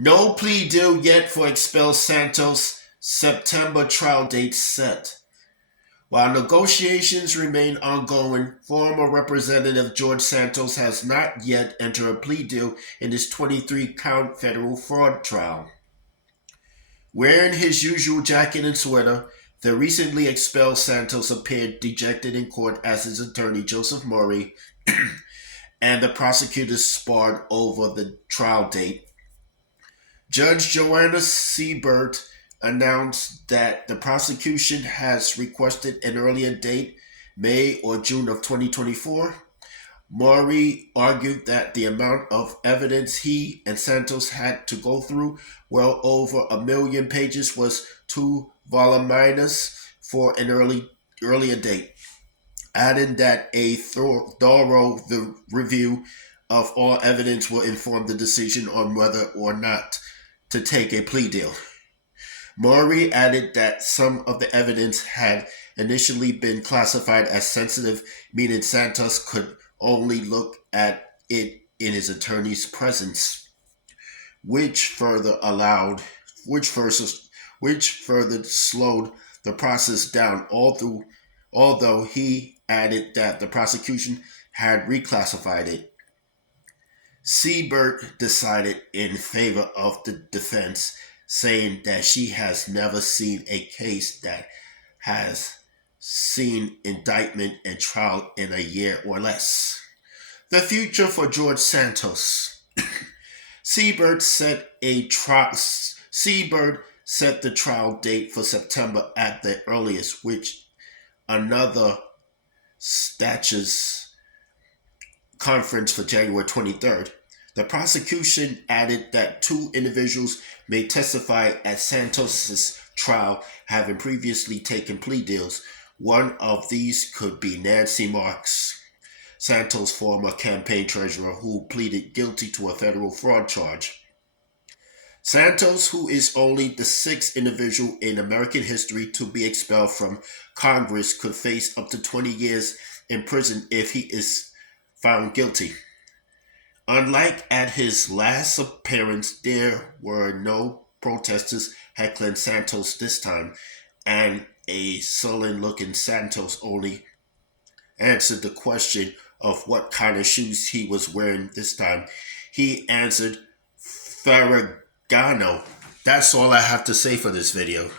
No plea deal yet for expelled Santos. September trial date set. While negotiations remain ongoing, former Representative George Santos has not yet entered a plea deal in his 23-count federal fraud trial. Wearing his usual jacket and sweater, the recently expelled Santos appeared dejected in court as his attorney, Joseph Murray, and the prosecutors sparred over the trial date. Judge Joanna Seibert announced that the prosecution has requested an earlier date, May or June of 2024. Maury argued that the amount of evidence he and Santos had to go through, well over 1,000,000 pages, was too voluminous for an earlier date, adding that a thorough review of all evidence will inform the decision on whether or not to take a plea deal. Maury added that some of the evidence had initially been classified as sensitive, meaning Santos could only look at it in his attorney's presence, which further slowed the process down. Although he added that the prosecution had reclassified it. Seibert decided in favor of the defense, saying that she has never seen a case that has seen indictment and trial in a year or less. The future for George Santos. Seibert set the trial date for September at the earliest, which another statutes conference for January 23rd. The prosecution added that 2 individuals may testify at Santos's trial, having previously taken plea deals. One of these could be Nancy Marks, Santos' former campaign treasurer, who pleaded guilty to a federal fraud charge. Santos, who is only the 6th individual in American history to be expelled from Congress, could face up to 20 years in prison if he is found guilty. Unlike at his last appearance, there were no protesters heckling Santos this time, and a sullen-looking Santos only answered the question of what kind of shoes he was wearing this time. He answered Ferragamo. That's all I have to say for this video.